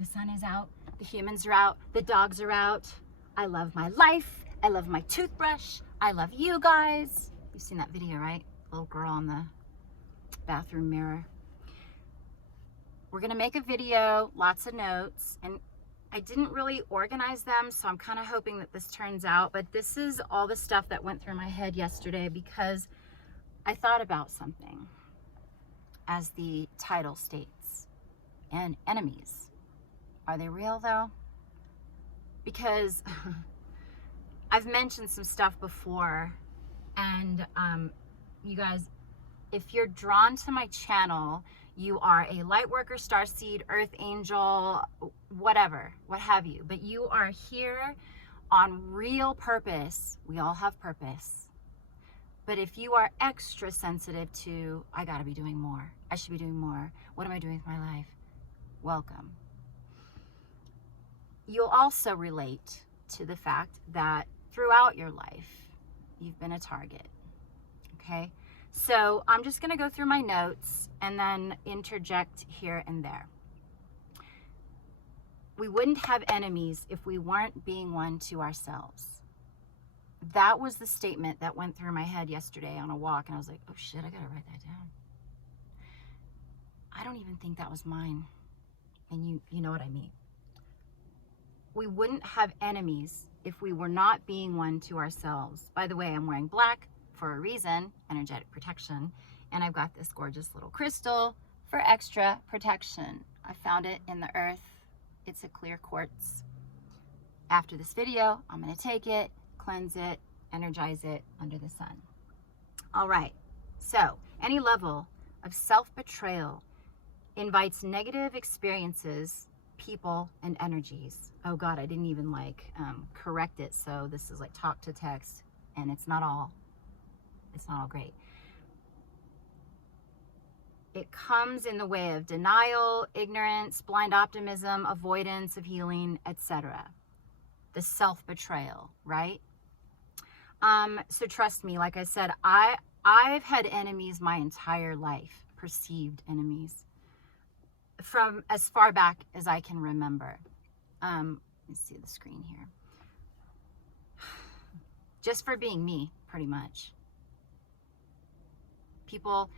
The sun is out, the humans are out, the dogs are out. I love my life. I love my toothbrush. I love you guys. You've seen that video, right? Little girl on the bathroom mirror. We're gonna make a video, lots of notes, and I didn't really organize them, so I'm kind of hoping that this turns out, but this is all the stuff that went through my head yesterday because I thought about something, as the title states, and enemies. Are they real though? Because I've mentioned some stuff before, and you guys, if you're drawn to my channel, you are a light worker, starseed, earth angel, whatever, what have you, but you are here on real purpose. We all have purpose. But if you are extra sensitive to, I gotta be doing more, I should be doing more, what am I doing with my life? Welcome. You'll also relate to the fact that throughout your life, you've been a target, okay? So I'm just gonna go through my notes and then interject here and there. We wouldn't have enemies if we weren't being one to ourselves. That was the statement that went through my head yesterday on a walk, and I was like, oh shit, I gotta write that down. I don't even think that was mine, and you know what I mean. We wouldn't have enemies if we were not being one to ourselves. By the way, I'm wearing black for a reason, energetic protection, and I've got this gorgeous little crystal for extra protection. I found it in the earth. It's a clear quartz. After this video, I'm gonna take it, cleanse it, energize it under the sun. All right, so any level of self-betrayal invites negative experiences, people, and energies. Oh God, I didn't even correct it. So this is like talk to text, and it's not all great. It comes in the way of denial, ignorance, blind optimism, avoidance of healing, etc. The self-betrayal, right? So trust me, like I said, I've had enemies my entire life, perceived enemies, from as far back as I can remember. Let's see the screen here. Just for being me, pretty much. People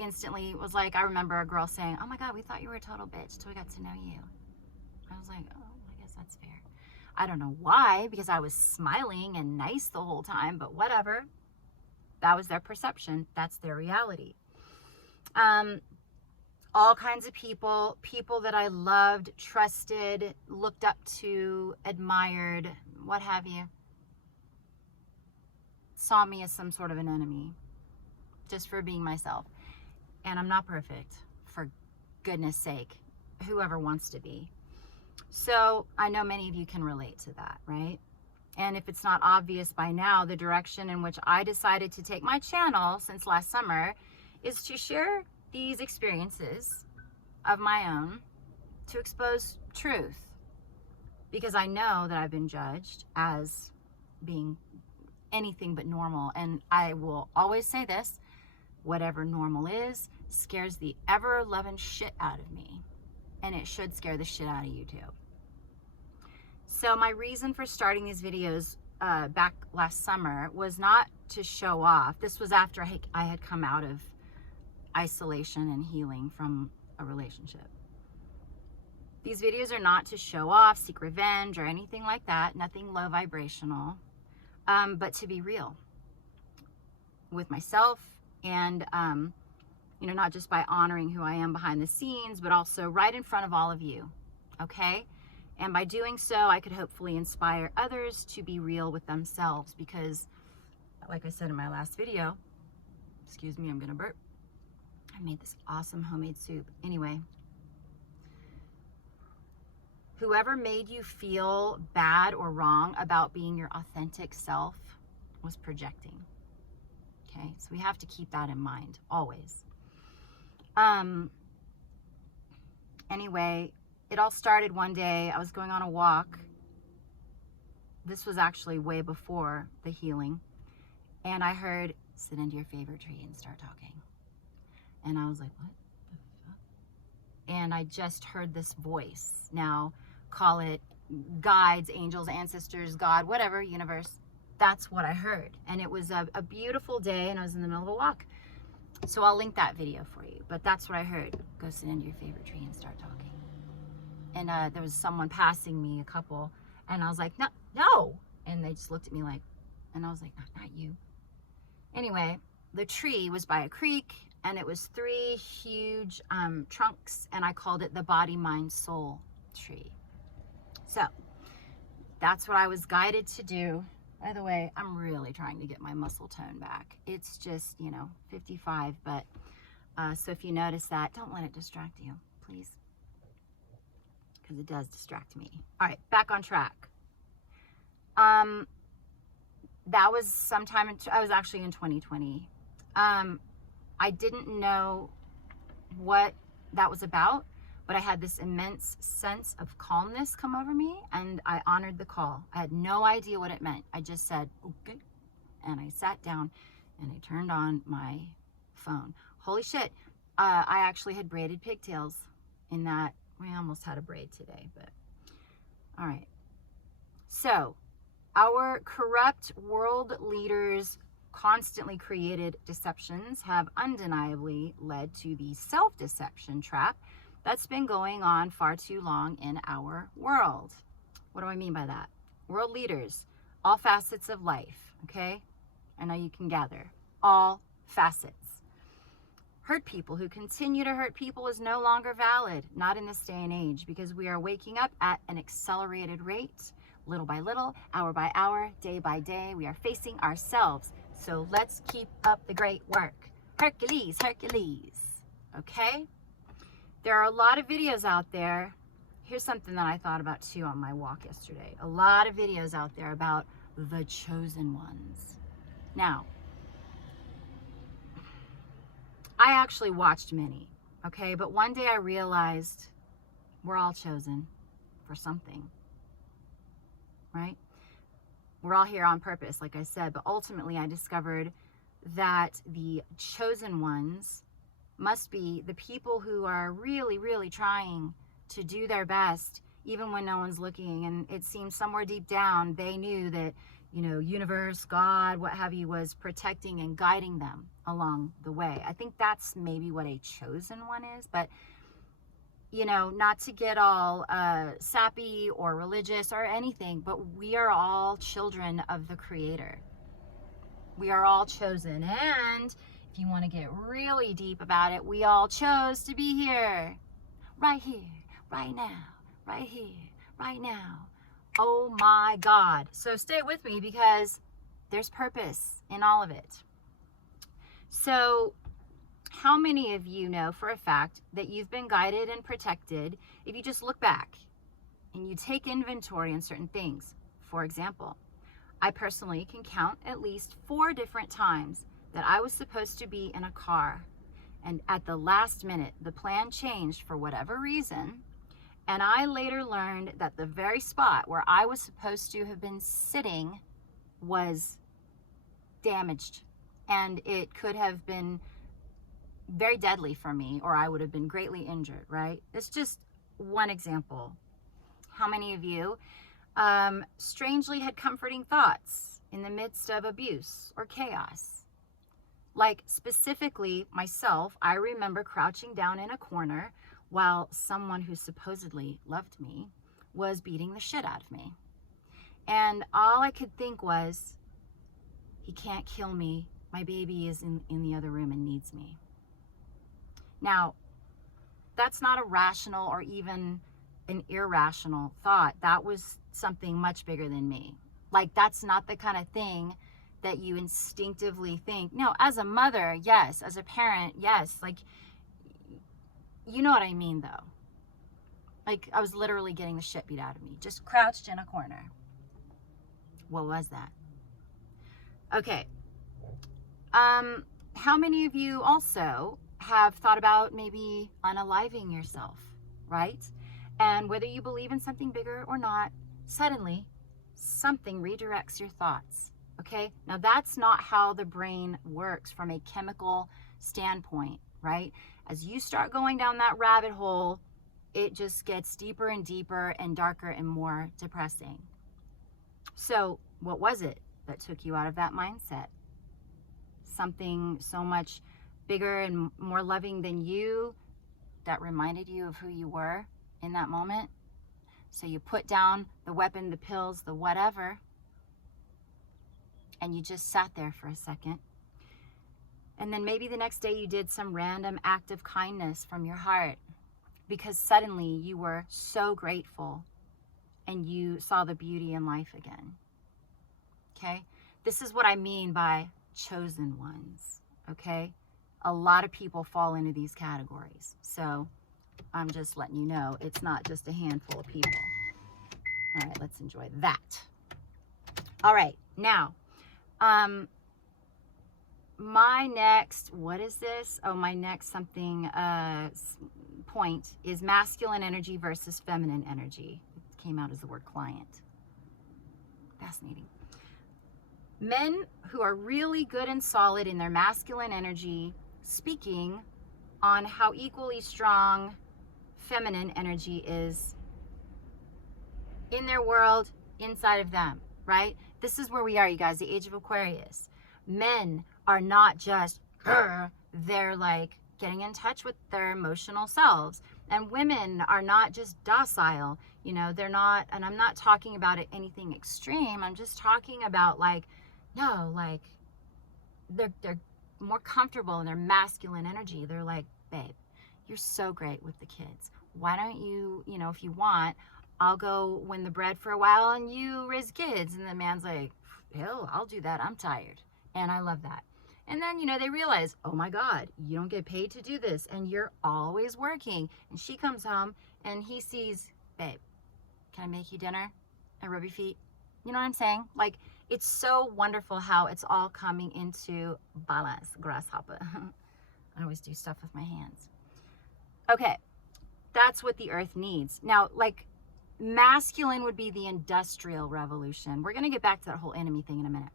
instantly was like, I remember a girl saying, oh my God, we thought you were a total bitch till we got to know you. I was like, oh, I guess that's fair. I don't know why, because I was smiling and nice the whole time, but whatever. That was their perception. That's their reality. All kinds of people that I loved, trusted, looked up to, admired, what have you, saw me as some sort of an enemy just for being myself. And I'm not perfect, for goodness sake, whoever wants to be. So I know many of you can relate to that, right? And if it's not obvious by now, the direction in which I decided to take my channel since last summer is to share these experiences of my own to expose truth, because I know that I've been judged as being anything but normal. And I will always say this, whatever normal is scares the ever-loving shit out of me, and it should scare the shit out of you too. So my reason for starting these videos back last summer was not to show off. This was after I had come out of isolation and healing from a relationship. These videos are not to show off, seek revenge, or anything like that. Nothing low vibrational, but to be real with myself, and not just by honoring who I am behind the scenes, but also right in front of all of you, okay? And by doing so, I could hopefully inspire others to be real with themselves, because like I said in my last video, excuse me, I'm gonna burp. I made this awesome homemade soup. Anyway, whoever made you feel bad or wrong about being your authentic self was projecting. Okay, so we have to keep that in mind always. Anyway, it all started one day. I was going on a walk. This was actually way before the healing. And I heard, sit under your favorite tree and start talking. And I was like, what the fuck? and I just heard this voice. Now, call it guides, angels, ancestors, God, whatever, universe. That's what I heard. And it was a beautiful day, and I was in the middle of a walk. So I'll link that video for you. But that's what I heard. Go sit under your favorite tree and start talking. And there was someone passing me, a couple, and I was like, no. And they just looked at me like, and I was like, not you. Anyway, the tree was by a creek, and it was 3 huge trunks, and I called it the body, mind, soul tree. So that's what I was guided to do. By the way, I'm really trying to get my muscle tone back. It's just, 55, but so if you notice that, don't let it distract you, please, because it does distract me. All right, back on track. That was sometime, I was actually in 2020. I didn't know what that was about, but I had this immense sense of calmness come over me, and I honored the call. I had no idea what it meant. I just said, okay, and I sat down and I turned on my phone. Holy shit, I actually had braided pigtails in that. We almost had a braid today, but all right. So our corrupt world leaders' constantly created deceptions have undeniably led to the self-deception trap that's been going on far too long in our world. What do I mean by that? World leaders, all facets of life, okay? I know you can gather. All facets. Hurt people who continue to hurt people is no longer valid, not in this day and age, because we are waking up at an accelerated rate, little by little, hour by hour, day by day. We are facing ourselves. So let's keep up the great work. Hercules, Hercules, okay? There are a lot of videos out there. Here's something that I thought about too on my walk yesterday. A lot of videos out there about the chosen ones. Now, I actually watched many, okay? But one day I realized we're all chosen for something, right? We're all here on purpose, like I said, but ultimately I discovered that the chosen ones must be the people who are really, really trying to do their best, even when no one's looking. And it seems somewhere deep down, they knew that, universe, God, what have you, was protecting and guiding them along the way. I think that's maybe what a chosen one is, but not to get all sappy or religious or anything, but we are all children of the Creator. We are all chosen. And if you want to get really deep about it, we all chose to be here, right now, right here, right now. Oh my God. So stay with me, because there's purpose in all of it. So how many of you know for a fact that you've been guided and protected if you just look back and you take inventory on certain things? For example, I personally can count at least 4 different times that I was supposed to be in a car, and at the last minute, the plan changed for whatever reason, and I later learned that the very spot where I was supposed to have been sitting was damaged, and it could have been very deadly for me, or I would have been greatly injured, right? It's just one example. How many of you strangely had comforting thoughts in the midst of abuse or chaos? Like specifically myself, I remember crouching down in a corner while someone who supposedly loved me was beating the shit out of me. And all I could think was, he can't kill me. My baby is in the other room and needs me. Now, that's not a rational or even an irrational thought. That was something much bigger than me. Like, that's not the kind of thing that you instinctively think. No, as a mother, yes. As a parent, yes. Like, you know what I mean, though. Like, I was literally getting the shit beat out of me, just crouched in a corner. What was that? Okay. How many of you also have thought about maybe unaliving yourself, right? And whether you believe in something bigger or not, suddenly something redirects your thoughts, okay? Now, that's not how the brain works from a chemical standpoint, right? As you start going down that rabbit hole, it just gets deeper and deeper and darker and more depressing. So what was it that took you out of that mindset? Something so much bigger and more loving than you that reminded you of who you were in that moment? So you put down the weapon, the pills, the whatever, and you just sat there for a second. And then maybe the next day you did some random act of kindness from your heart because suddenly you were so grateful and you saw the beauty in life again. Okay? This is what I mean by chosen ones. Okay? A lot of people fall into these categories. So I'm just letting you know it's not just a handful of people. All right, let's enjoy that. All right, now, my next, what is this? Oh, my next something point is masculine energy versus feminine energy. It came out as the word client. Fascinating. Men who are really good and solid in their masculine energy, speaking on how equally strong feminine energy is in their world, inside of them, right? This is where we are, you guys, the age of Aquarius. Men are not just, they're like getting in touch with their emotional selves. And women are not just docile, you know, they're not, and I'm not talking about it anything extreme. I'm just talking about like, no, like they're more comfortable in their masculine energy. They're like, babe, you're so great with the kids. Why don't you, you know, if you want, I'll go win the bread for a while and you raise kids. And the man's like, hell, I'll do that. I'm tired. And I love that. And then, you know, they realize, oh my God, you don't get paid to do this and you're always working. And she comes home and he sees, babe, can I make you dinner and rub your feet? You know what I'm saying? Like, it's so wonderful how it's all coming into balance, grasshopper. I always do stuff with my hands. Okay, that's what the earth needs. Now, like, masculine would be the industrial revolution. We're going to get back to that whole enemy thing in a minute.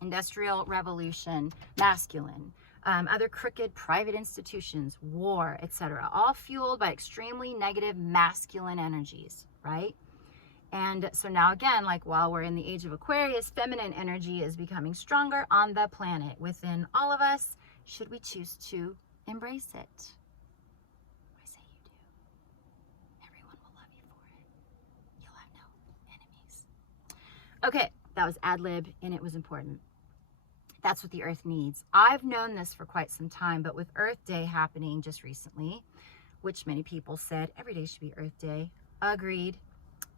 Industrial revolution, masculine. Other crooked private institutions, war, etc. All fueled by extremely negative masculine energies, right? And so now again, like while we're in the age of Aquarius, feminine energy is becoming stronger on the planet within all of us. Should we choose to embrace it? I say you do. Everyone will love you for it. You'll have no enemies. Okay, that was ad lib and it was important. That's what the earth needs. I've known this for quite some time, but with Earth Day happening just recently, which many people said every day should be Earth Day, agreed.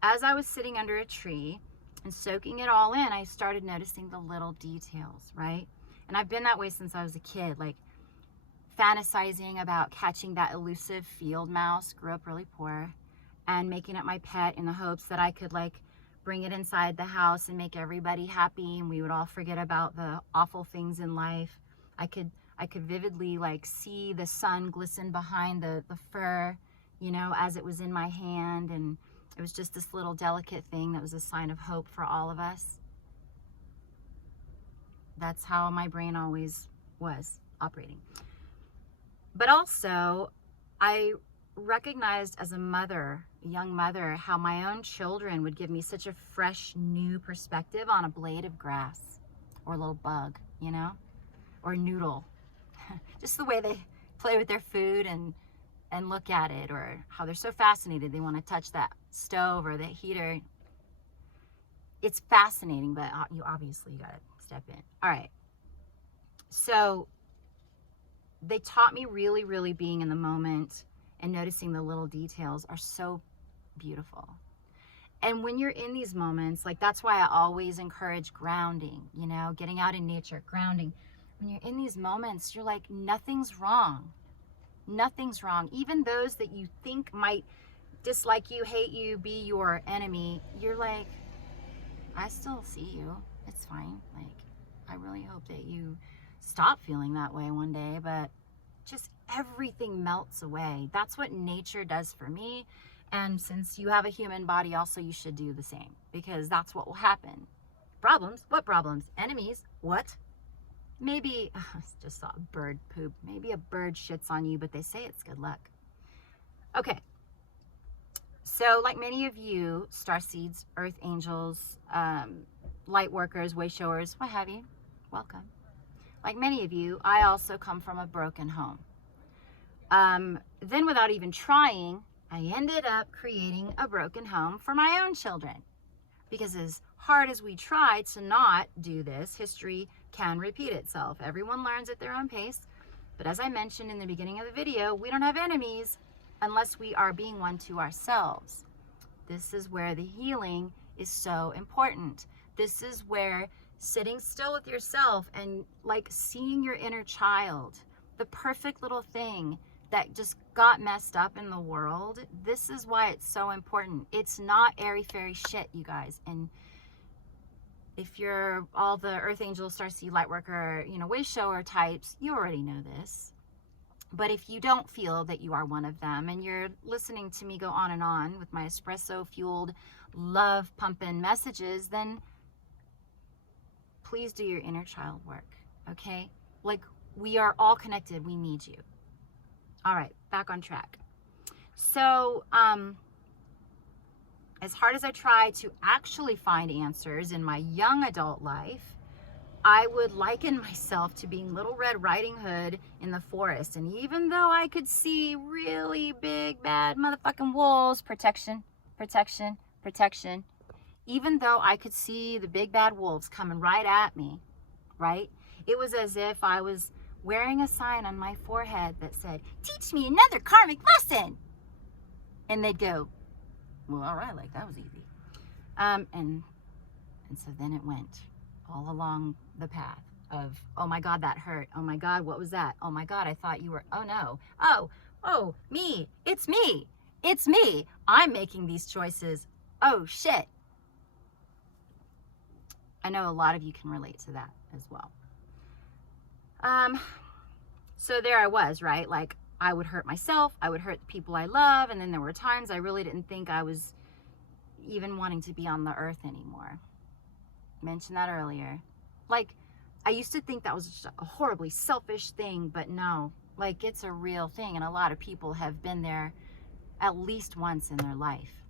As I was sitting under a tree and soaking it all in, I started noticing the little details, right? And I've been that way since I was a kid, like fantasizing about catching that elusive field mouse, grew up really poor, and making it my pet in the hopes that I could like bring it inside the house and make everybody happy and we would all forget about the awful things in life. I could vividly like see the sun glisten behind the fur, you know, as it was in my hand, and it was just this little delicate thing that was a sign of hope for all of us. That's how my brain always was operating. But also, I recognized as a mother, a young mother, how my own children would give me such a fresh, new perspective on a blade of grass or a little bug, you know, or a noodle. Just the way they play with their food and look at it, or how they're so fascinated they want to touch that stove or the heater. It's fascinating, but you obviously got to step in. All right. So they taught me really, really being in the moment and noticing the little details are so beautiful. And when you're in these moments, like that's why I always encourage grounding, you know, getting out in nature, grounding. When you're in these moments, you're like, nothing's wrong. Nothing's wrong. Even those that you think might dislike you, hate you, be your enemy, you're like, I still see you. It's fine. Like, I really hope that you stop feeling that way one day, but just everything melts away. That's what nature does for me. And since you have a human body, also you should do the same, because that's what will happen. Problems? What problems? Enemies? What? Maybe, I just saw a bird poop. Maybe a bird shits on you, but they say it's good luck. Okay. So like many of you, starseeds, earth angels, light workers, way showers, what have you, welcome. Like many of you, I also come from a broken home. Then without even trying, I ended up creating a broken home for my own children. Because as hard as we try to not do this, history can repeat itself. Everyone learns at their own pace. But as I mentioned in the beginning of the video, we don't have enemies unless we are being one to ourselves. This is where the healing is so important. This is where sitting still with yourself and like seeing your inner child, the perfect little thing that just got messed up in the world. This is why it's so important. It's not airy-fairy shit, you guys. And if you're all the earth angel, starseed, lightworker, way shower types, you already know this. But if you don't feel that you are one of them and you're listening to me go on and on with my espresso fueled love pumping messages, then please do your inner child work. Okay? Like, we are all connected. We need you. All right, back on track. So, as hard as I try to actually find answers in my young adult life, I would liken myself to being Little Red Riding Hood in the forest. And even though I could see really big, bad motherfucking wolves, protection, protection, protection, even though I could see the big bad wolves coming right at me, right? It was as if I was wearing a sign on my forehead that said, "Teach me another karmic lesson." And they'd go, "Well, all right, like that was easy." And so then it went all along the path of, oh my God, that hurt. Oh my God, what was that? Oh my God, I thought you were, oh no. Oh, me, it's me. It's me. I'm making these choices. Oh shit. I know a lot of you can relate to that as well. So there I was, right? Like, I would hurt myself, I would hurt the people I love, and then there were times I really didn't think I was even wanting to be on the earth anymore. Mentioned that earlier. Like, I used to think that was just a horribly selfish thing, but no, like, it's a real thing, and a lot of people have been there at least once in their life.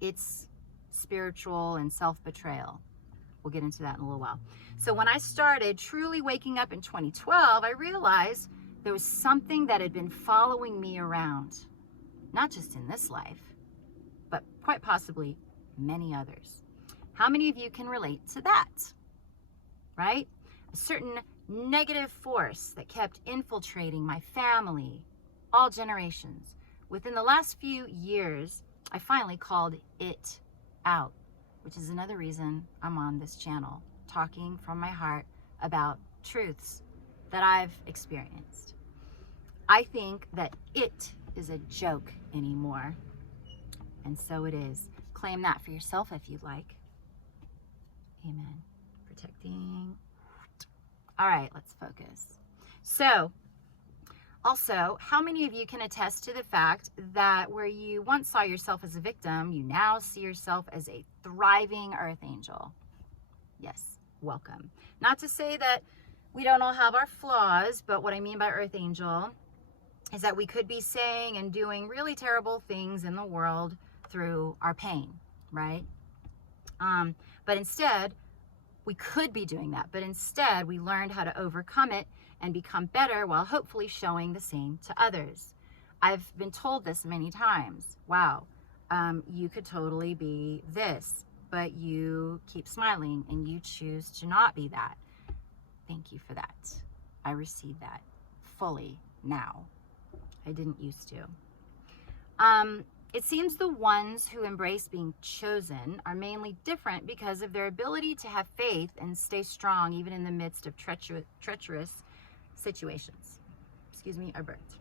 It's spiritual and self-betrayal. We'll get into that in a little while. So when I started truly waking up in 2012, I realized there was something that had been following me around, not just in this life, but quite possibly many others. How many of you can relate to that? Right? A certain negative force that kept infiltrating my family, all generations. Within the last few years, I finally called it out, which is another reason I'm on this channel, talking from my heart about truths that I've experienced. I think that it is a joke anymore, and so it is. Claim that for yourself if you'd like. Amen. Protecting. All right, let's focus. So, also, how many of you can attest to the fact that where you once saw yourself as a victim, you now see yourself as a thriving earth angel? Yes, welcome. Not to say that we don't all have our flaws, but what I mean by earth angel is that we could be saying and doing really terrible things in the world through our pain, right? But instead, we could be doing that, but instead we learned how to overcome it and become better while hopefully showing the same to others. I've been told this many times. Wow, you could totally be this, but you keep smiling and you choose to not be that. Thank you for that. I receive that fully now. I didn't used to. It seems the ones who embrace being chosen are mainly different because of their ability to have faith and stay strong even in the midst of treacherous situations. Excuse me, I burped.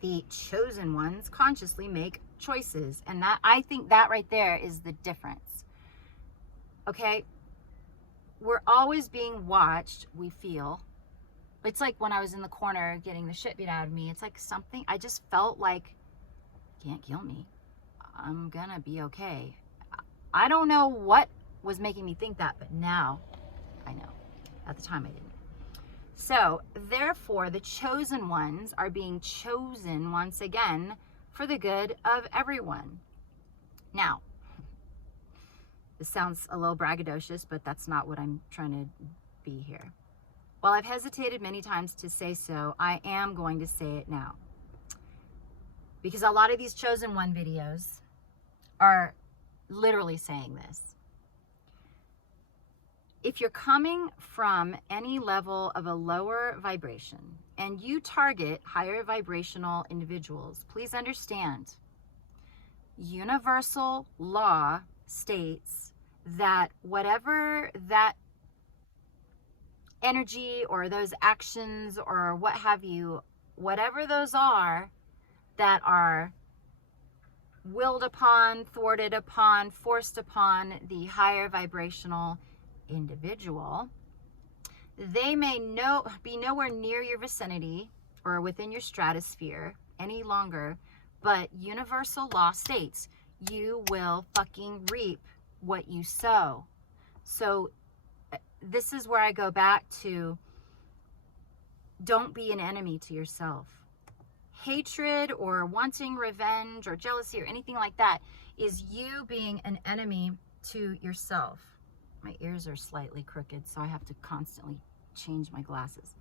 The chosen ones consciously make choices, and that, I think that right there is the difference. Okay? We're always being watched, we feel. It's like when I was in the corner getting the shit beat out of me. It's like something, I just felt like, can't kill me. I'm gonna be okay. I don't know what was making me think that, but now I know. At the time I didn't. So, therefore, the chosen ones are being chosen once again for the good of everyone. Now, this sounds a little braggadocious, but that's not what I'm trying to be here. While I've hesitated many times to say so, I am going to say it now. Because a lot of these chosen one videos are literally saying this. If you're coming from any level of a lower vibration and you target higher vibrational individuals, please understand, universal law states that whatever that energy or those actions or what have you, whatever those are that are willed upon, thwarted upon, forced upon the higher vibrational individual, they may be nowhere near your vicinity or within your stratosphere any longer, but universal law states you will fucking reap what you sow. So this is where I go back to, don't be an enemy to yourself. Hatred or wanting revenge or jealousy or anything like that is you being an enemy to yourself. My ears are slightly crooked, so I have to constantly change my glasses.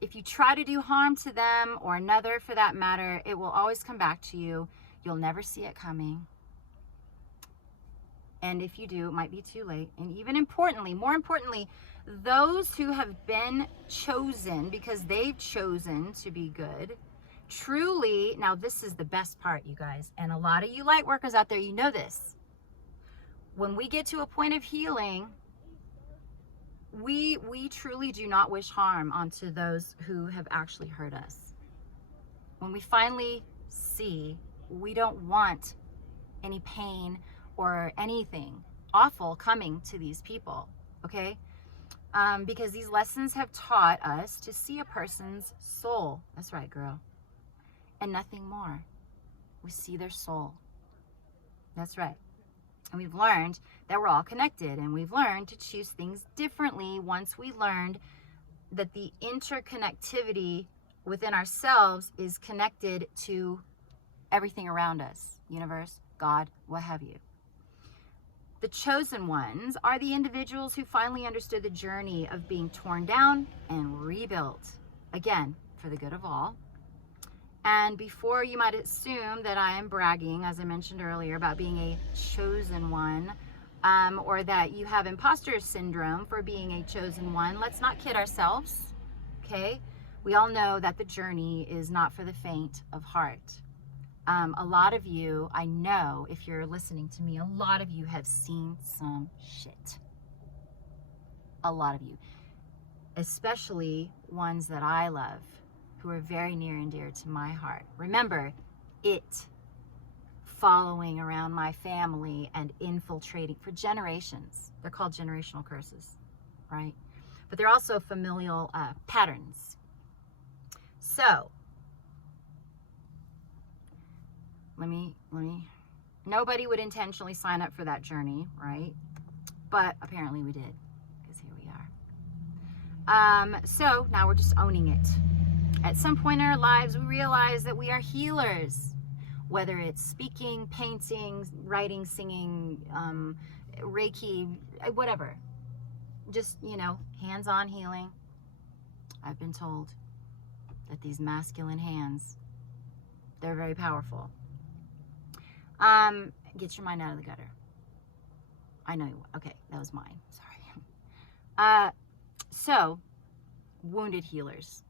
If you try to do harm to them or another for that matter, it will always come back to you. You'll never see it coming. And if you do, it might be too late. And even importantly, more importantly, those who have been chosen because they've chosen to be good, truly, now this is the best part, you guys, and a lot of you light workers out there, you know this. When we get to a point of healing, we truly do not wish harm onto those who have actually hurt us. When we finally see, we don't want any pain or anything awful coming to these people, okay? Because these lessons have taught us to see a person's soul. That's right, girl. And nothing more. We see their soul. That's right. And we've learned that we're all connected, and we've learned to choose things differently once we learned that the interconnectivity within ourselves is connected to everything around us, universe, God, what have you. The chosen ones are the individuals who finally understood the journey of being torn down and rebuilt, again, for the good of all. And before you might assume that I am bragging, as I mentioned earlier, about being a chosen one, or that you have imposter syndrome for being a chosen one, let's not kid ourselves, okay? We all know that the journey is not for the faint of heart. A lot of you, I know, if you're listening to me, a lot of you have seen some shit. A lot of you, especially ones that I love, who are very near and dear to my heart. Remember, it following around my family and infiltrating for generations. They're called generational curses, right? But they're also familial patterns. So, nobody would intentionally sign up for that journey, right? But apparently we did, because here we are. So now we're just owning it. At some point in our lives, we realize that we are healers, whether it's speaking, painting, writing, singing, Reiki, whatever. Just, hands-on healing. I've been told that these masculine hands, they're very powerful. Get your mind out of the gutter. I know you will. Okay, that was mine. Sorry. So, wounded healers,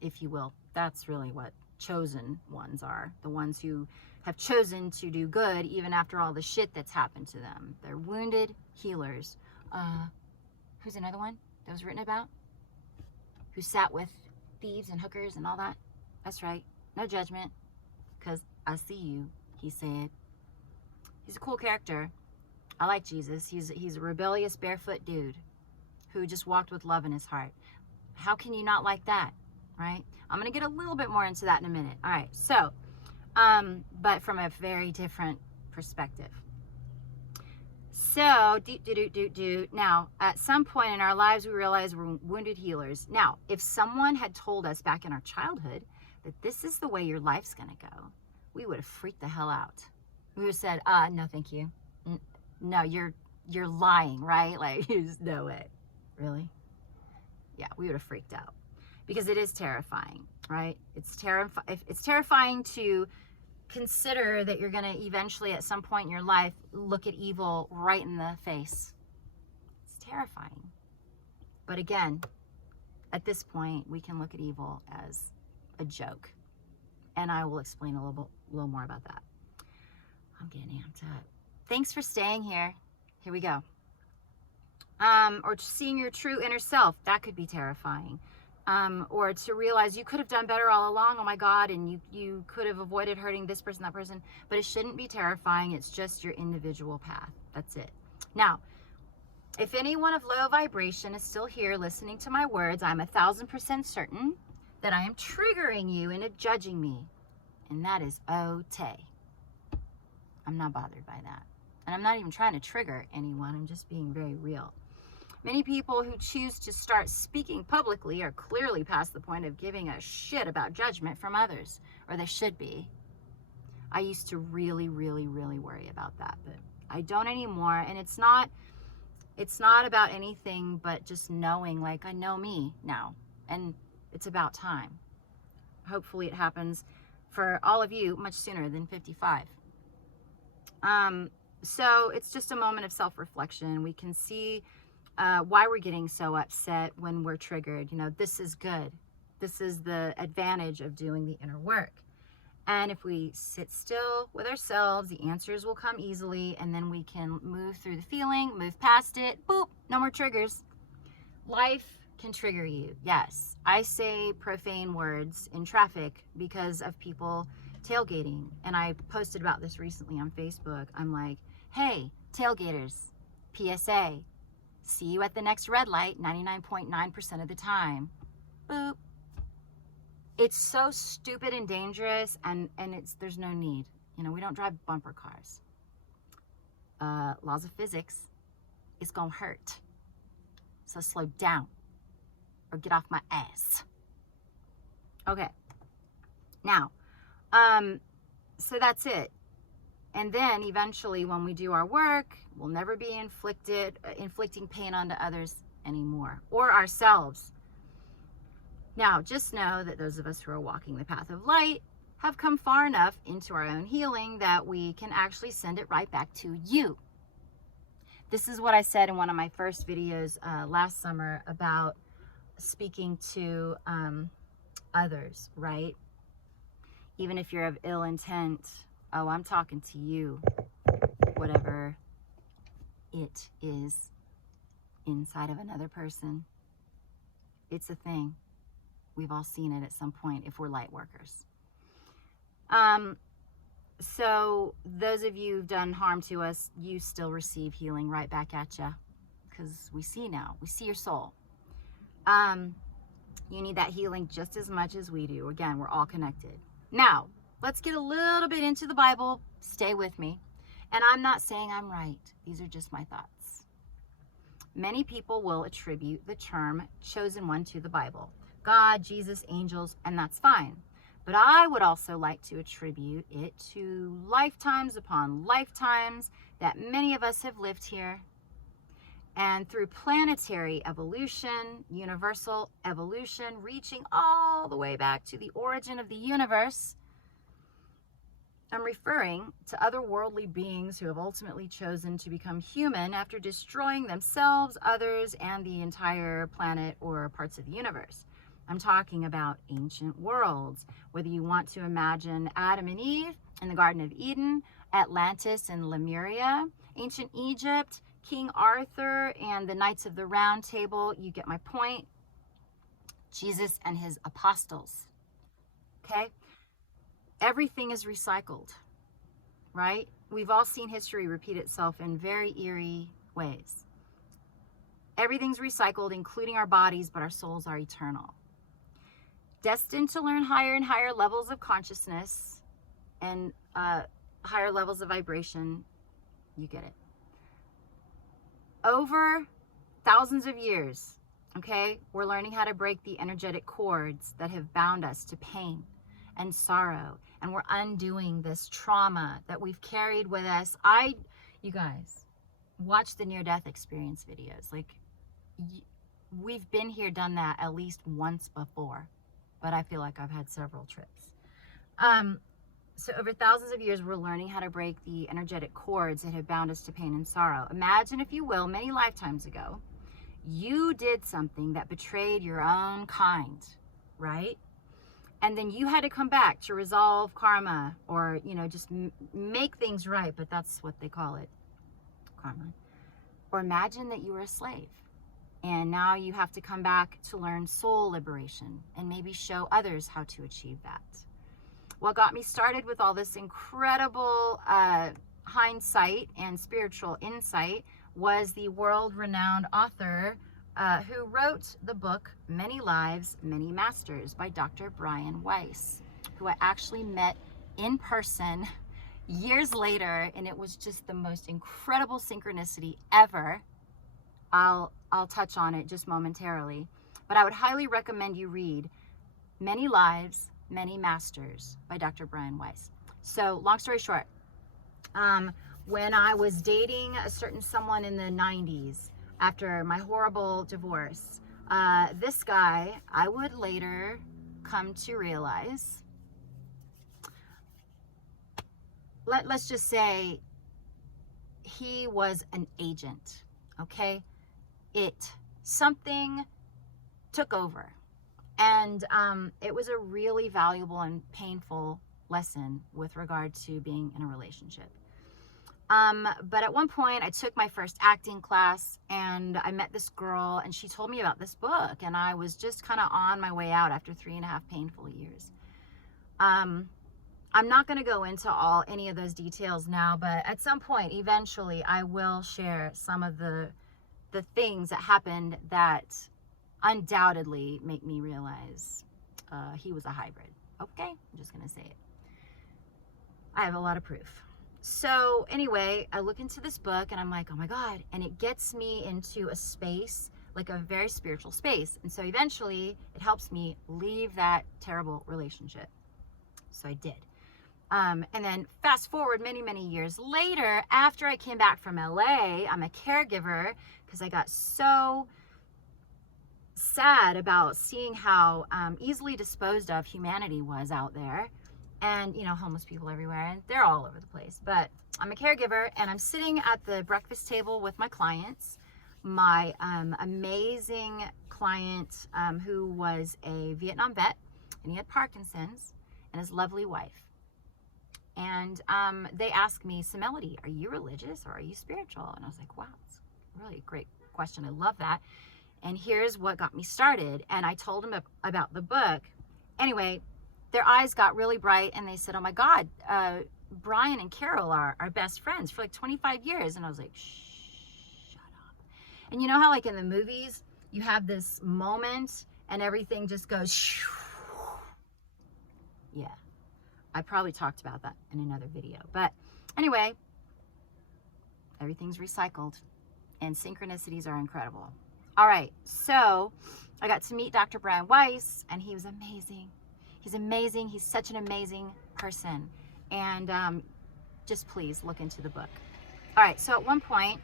if you will. That's really what chosen ones are. The ones who have chosen to do good even after all the shit that's happened to them. They're wounded healers. Who's another one that was written about? Who sat with thieves and hookers and all that? That's right. No judgment. Because I see you, he said. He's a cool character. I like Jesus. He's a rebellious barefoot dude who just walked with love in his heart. How can you not like that, right? I'm going to get a little bit more into that in a minute. All right, so, but from a very different perspective. So, now, at some point in our lives, we realize we're wounded healers. Now, if someone had told us back in our childhood that this is the way your life's going to go, we would have freaked the hell out. We would have said, no, thank you. No, you're lying, right? Like, there's no way. Really? Yeah, we would have freaked out, because it is terrifying, right? It's terrifying to consider that you're going to eventually, at some point in your life, look at evil right in the face. It's terrifying. But again, at this point, we can look at evil as a joke. And I will explain a little more about that. I'm getting amped up. Thanks for staying here. Here we go. Or seeing your true inner self. That could be terrifying. Or to realize you could have done better all along, oh my God, and you could have avoided hurting this person, that person. But it shouldn't be terrifying. It's just your individual path. That's it. Now, if anyone of low vibration is still here listening to my words, I'm 1,000% certain that I am triggering you into judging me. And that is okay. I'm not bothered by that. And I'm not even trying to trigger anyone. I'm just being very real. Many people who choose to start speaking publicly are clearly past the point of giving a shit about judgment from others, or they should be. I used to really, really, really worry about that, but I don't anymore. And it's not about anything but just knowing, like, I know me now, and it's about time. Hopefully it happens for all of you much sooner than 55. So it's just a moment of self-reflection. We can see why we're getting so upset when we're triggered. You know, this is good. This is the advantage of doing the inner work. And if we sit still with ourselves, the answers will come easily, and then we can move through the feeling, move past it. Boop, no more triggers. Life can trigger you. Yes, I say profane words in traffic because of people tailgating. And I posted about this recently on Facebook. I'm like, hey, tailgaters, PSA, see you at the next red light 99.9% of the time. Boop. It's so stupid and dangerous, and there's no need. You know, we don't drive bumper cars. Laws of physics, it's gonna hurt. So slow down or get off my ass. Okay. Now, so that's it. And then eventually when we do our work, we'll never be inflicting pain onto others anymore, or ourselves. Now, just know that those of us who are walking the path of light have come far enough into our own healing that we can actually send it right back to you. This is what I said in one of my first videos last summer about speaking to others, right? Even if you're of ill intent, oh, I'm talking to you, whatever it is inside of another person. It's a thing. We've all seen it at some point if we're light workers. So those of you who've done harm to us, you still receive healing right back at you, because we see now. We see your soul. You need that healing just as much as we do. Again, we're all connected. Now, let's get a little bit into the Bible. Stay with me. And I'm not saying I'm right. These are just my thoughts. Many people will attribute the term chosen one to the Bible. God, Jesus, angels, and that's fine. But I would also like to attribute it to lifetimes upon lifetimes that many of us have lived here. And through planetary evolution, universal evolution, reaching all the way back to the origin of the universe, I'm referring to otherworldly beings who have ultimately chosen to become human after destroying themselves, others, and the entire planet or parts of the universe. I'm talking about ancient worlds, whether you want to imagine Adam and Eve in the Garden of Eden, Atlantis and Lemuria, ancient Egypt, King Arthur and the Knights of the Round Table. You get my point. Jesus and his apostles. Okay? Everything is recycled, right? We've all seen history repeat itself in very eerie ways. Everything's recycled, including our bodies, but our souls are eternal. Destined to learn higher and higher levels of consciousness and higher levels of vibration. You get it. over thousands of years, okay, we're learning how to break the energetic cords that have bound us to pain and sorrow. And we're undoing this trauma that we've carried with us. You guys, watch the near-death experience videos. Like, we've been here, done that at least once before, but I feel like I've had several trips. So over thousands of years, we're learning how to break the energetic cords that have bound us to pain and sorrow. Imagine, if you will, many lifetimes ago, you did something that betrayed your own kind, right? And then you had to come back to resolve karma, or, you know, just make things right, but that's what they call it, karma. Or imagine that you were a slave, and now you have to come back to learn soul liberation and maybe show others how to achieve that. What got me started with all this incredible hindsight and spiritual insight was the world-renowned author who wrote the book Many Lives, Many Masters by Dr. Brian Weiss, who I actually met in person years later, and it was just the most incredible synchronicity ever. I'll touch on it just momentarily, but I would highly recommend you read Many Lives, Many Masters by Dr. Brian Weiss. So long story short, when I was dating a certain someone in the 90s, after my horrible divorce, this guy, I would later come to realize, let's just say he was an agent, okay? Something took over. And it was a really valuable and painful lesson with regard to being in a relationship. But at one point I took my first acting class, and I met this girl, and she told me about this book, and I was just kind of on my way out after 3.5 painful years. I'm not going to go into any of those details now, but at some point, eventually, I will share some of the things that happened that undoubtedly make me realize he was a hybrid. Okay, I'm just gonna say it. I have a lot of proof. So anyway, I look into this book and I'm like, oh my God, and it gets me into a space, like a very spiritual space. And so eventually it helps me leave that terrible relationship. So I did. And then fast forward many, many years later, after I came back from LA, I'm a caregiver because I got so sad about seeing how easily disposed of humanity was out there, and, you know, homeless people everywhere, and they're all over the place. But I'm a caregiver, and I'm sitting at the breakfast table with my clients. My amazing client who was a Vietnam vet, and he had Parkinson's, and his lovely wife. And they asked me, so Melody, are you religious or are you spiritual? And I was like, wow, it's really a great question. I love that. And here's what got me started. And I told them about the book. Anyway, their eyes got really bright, and they said, oh my God, Brian and Carol are our best friends for like 25 years. And I was like, shut up. And you know how like in the movies, you have this moment and everything just goes, shoo. Yeah. I probably talked about that in another video. But anyway, everything's recycled, and synchronicities are incredible. All right, so I got to meet Dr. Brian Weiss, and he was amazing. He's amazing. He's such an amazing person. And just please look into the book. All right, so at one point,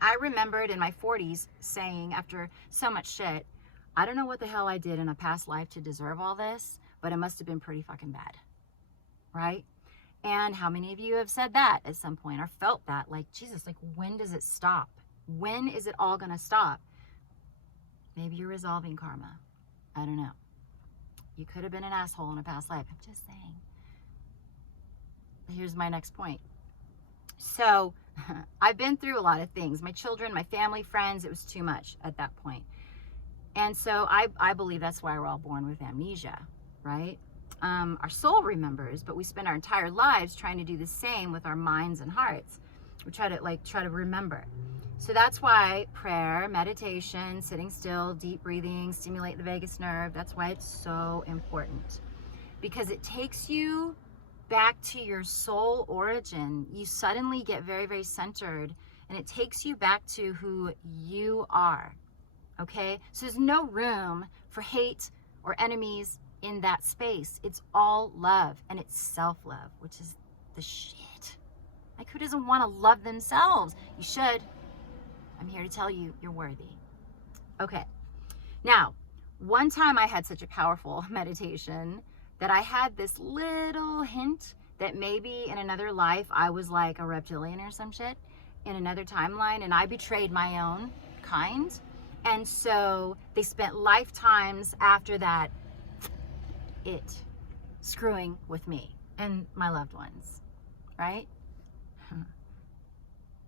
I remembered in my 40s saying, after so much shit, I don't know what the hell I did in a past life to deserve all this, but it must have been pretty fucking bad, right? And how many of you have said that at some point, or felt that? Like, Jesus, like, when does it stop? When is it all gonna stop? Maybe you're resolving karma. I don't know. You could have been an asshole in a past life. I'm just saying. Here's my next point. So I've been through a lot of things. My children, my family, friends, it was too much at that point. And so I believe that's why we're all born with amnesia, right? Our soul remembers, but we spend our entire lives trying to do the same with our minds and hearts. We try to remember. So that's why prayer, meditation, sitting still, deep breathing, stimulate the vagus nerve. That's why it's so important, because it takes you back to your soul origin. You suddenly get very, very centered, and it takes you back to who you are. Okay? So there's no room for hate or enemies in that space. It's all love, and it's self-love, which is the shit. Like, who doesn't want to love themselves? You should. I'm here to tell you, you're worthy. Okay. Now, one time I had such a powerful meditation that I had this little hint that maybe in another life I was like a reptilian or some shit in another timeline, and I betrayed my own kind. And so they spent lifetimes after that screwing with me and my loved ones, right?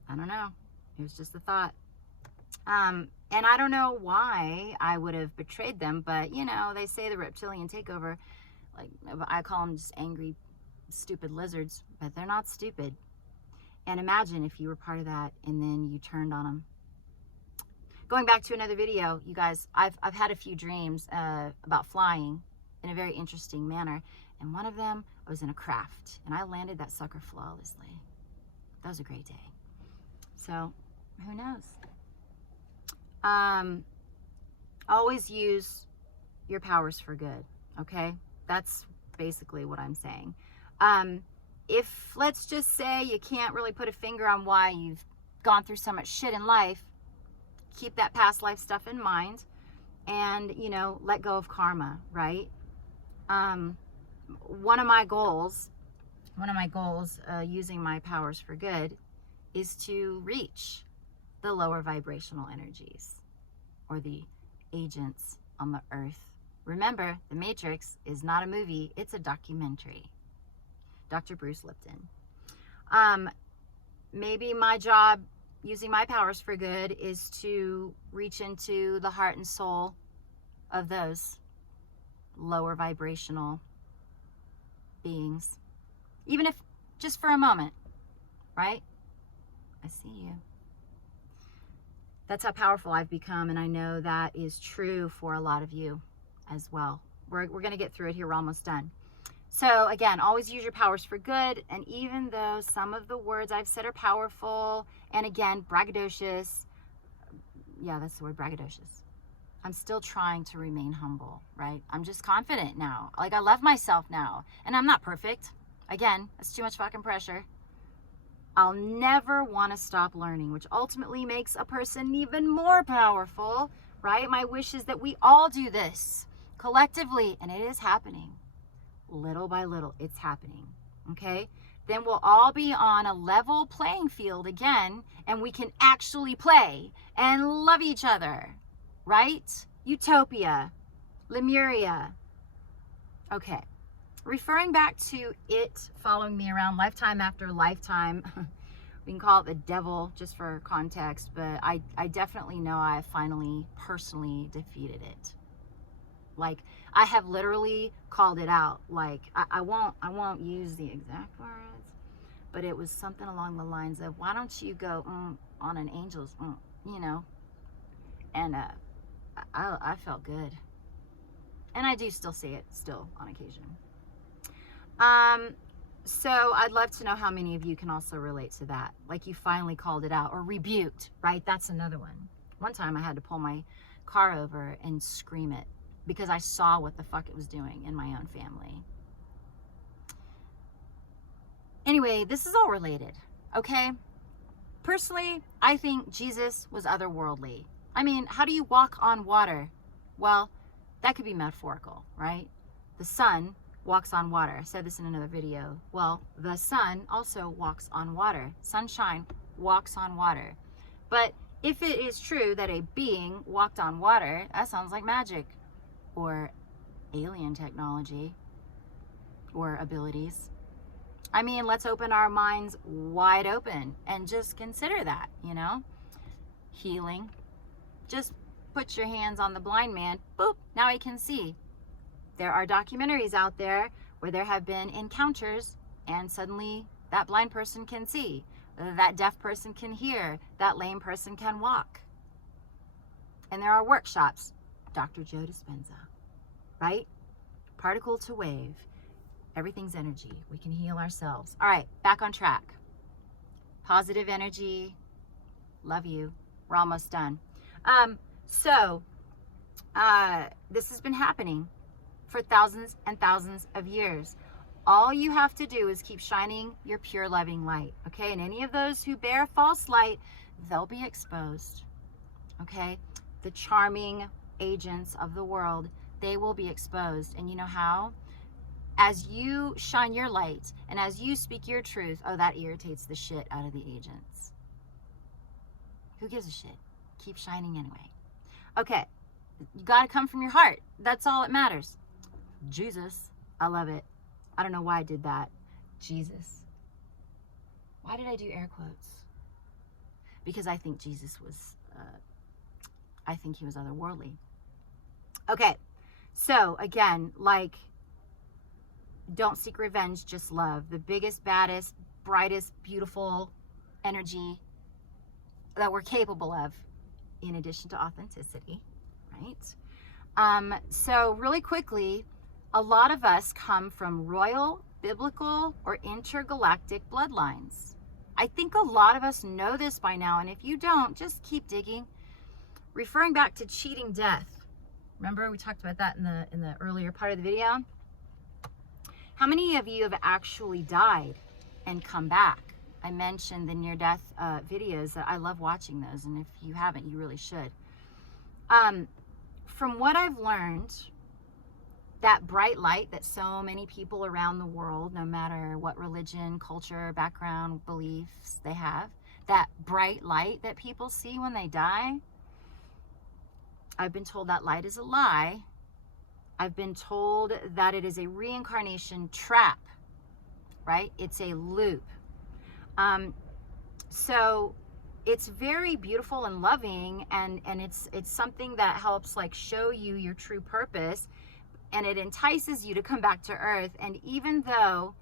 I don't know. It was just a thought. And I don't know why I would have betrayed them, but you know, they say the reptilian takeover, like I call them just angry, stupid lizards, but they're not stupid. And imagine if you were part of that and then you turned on them. Going back to another video, you guys, I've had a few dreams about flying in a very interesting manner. And one of them, I was in a craft and I landed that sucker flawlessly. That was a great day. So who knows? Always use your powers for good. Okay. That's basically what I'm saying. If let's just say you can't really put a finger on why you've gone through so much shit in life, keep that past life stuff in mind and, you know, let go of karma, right? One of my goals using my powers for good is to reach the lower vibrational energies or the agents on the earth. Remember, The Matrix is not a movie, it's a documentary. Dr. Bruce Lipton. Maybe my job using my powers for good is to reach into the heart and soul of those lower vibrational beings. Even if just for a moment, right? I see you. That's how powerful I've become, and I know that is true for a lot of you as well. We're going to get through it here. We're almost done. So again, always use your powers for good. And even though some of the words I've said are powerful, and again, braggadocious, yeah, that's the word, braggadocious. I'm still trying to remain humble, right? I'm just confident now. Like, I love myself now, and I'm not perfect. Again, that's too much fucking pressure. I'll never want to stop learning, which ultimately makes a person even more powerful, right? My wish is that we all do this collectively, and it is happening. Little by little, it's happening, okay? Then we'll all be on a level playing field again, and we can actually play and love each other, right? Utopia, Lemuria. Okay, referring back to it following me around lifetime after lifetime, we can call it the devil just for context, but I definitely know I finally personally defeated it. Like, I have literally called it out. Like, I won't use the exact words, but it was something along the lines of, why don't you go on an angel's, you know? And I felt good. And I do still say it still on occasion. So I'd love to know how many of you can also relate to that. Like, you finally called it out or rebuked, right? That's another one. One time I had to pull my car over and scream it, because I saw what the fuck it was doing in my own family. Anyway, this is all related, okay? Personally, I think Jesus was otherworldly. I mean, how do you walk on water? Well, that could be metaphorical, right? The sun walks on water. I said this in another video. Well, the sun also walks on water. Sunshine walks on water. But if it is true that a being walked on water, that sounds like magic, or alien technology, or abilities. I mean, let's open our minds wide open and just consider that, you know? Healing. Just put your hands on the blind man, boop, now he can see. There are documentaries out there where there have been encounters and suddenly that blind person can see, that deaf person can hear, that lame person can walk. And there are workshops. Dr. Joe Dispenza, right? Particle to wave. Everything's energy. We can heal ourselves. All right, back on track. Positive energy, Love you. We're almost done. This has been happening for thousands and thousands of years. All you have to do is keep shining your pure loving light, okay? And any of those who bear false light, they'll be exposed, okay? The charming agents of the world, they will be exposed. And you know how? As you shine your light and as you speak your truth, oh, that irritates the shit out of the agents. Who gives a shit? Keep shining anyway. Okay, you gotta come from your heart. That's all that matters. Jesus, I love it. I don't know why I did that. Jesus. Why did I do air quotes? Because I think Jesus was, I think he was otherworldly. Okay, so again, like, don't seek revenge, just love. The biggest, baddest, brightest, beautiful energy that we're capable of, in addition to authenticity, right? So really quickly, a lot of us come from royal, biblical, or intergalactic bloodlines. I think a lot of us know this by now, and if you don't, just keep digging. Referring back to cheating death. Remember, we talked about that in the earlier part of the video? How many of you have actually died and come back? I mentioned the near-death videos. That I love watching those, and if you haven't, you really should. From what I've learned, that bright light that so many people around the world, no matter what religion, culture, background, beliefs they have, that bright light that people see when they die, I've been told that light is a lie. I've been told that it is a reincarnation trap, right? It's a loop. So it's very beautiful and loving, and it's something that helps like show you your true purpose, and it entices you to come back to earth. And even though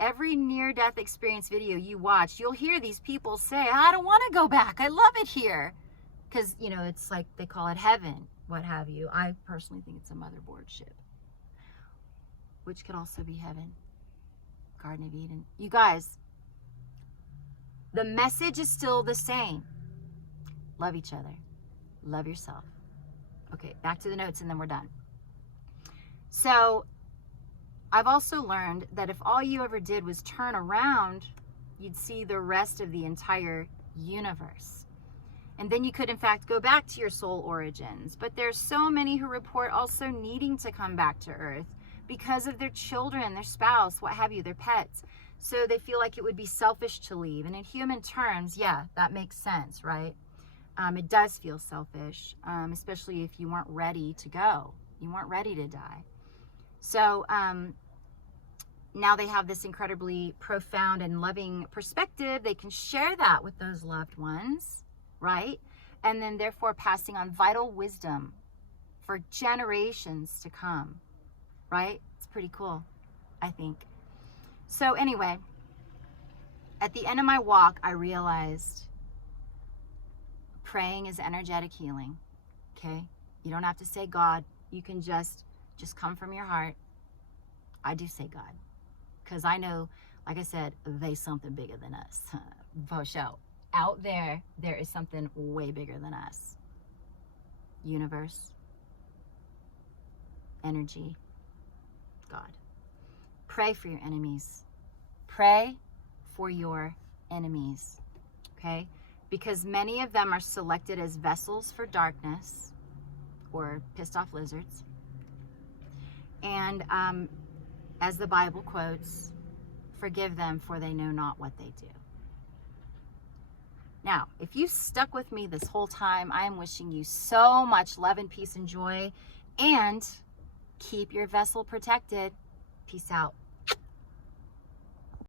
every near-death experience video you watch, you'll hear these people say, I don't want to go back, I love it here. Because, you know, it's like they call it heaven, what have you. I personally think it's a motherboard ship, which could also be heaven, Garden of Eden. You guys, the message is still the same. Love each other. Love yourself. Okay, back to the notes and then we're done. So, I've also learned that if all you ever did was turn around, you'd see the rest of the entire universe. And then you could, in fact, go back to your soul origins. But there's so many who report also needing to come back to Earth because of their children, their spouse, what have you, their pets. So they feel like it would be selfish to leave. And in human terms, yeah, that makes sense, right? It does feel selfish, especially if you weren't ready to go. You weren't ready to die. So now they have this incredibly profound and loving perspective. They can share that with those loved ones, right? And then therefore passing on vital wisdom for generations to come, right? It's pretty cool, I think. So anyway, at the end of my walk, I realized praying is energetic healing, okay? You don't have to say God. You can just come from your heart. I do say God, because I know, like I said, there's something bigger than us. For sure. Out there, there is something way bigger than us. Universe, energy, God. Pray for your enemies. Pray for your enemies, okay? Because many of them are selected as vessels for darkness or pissed off lizards. And as the Bible quotes, forgive them for they know not what they do. Now, if you stuck with me this whole time, I am wishing you so much love and peace and joy, and keep your vessel protected. Peace out.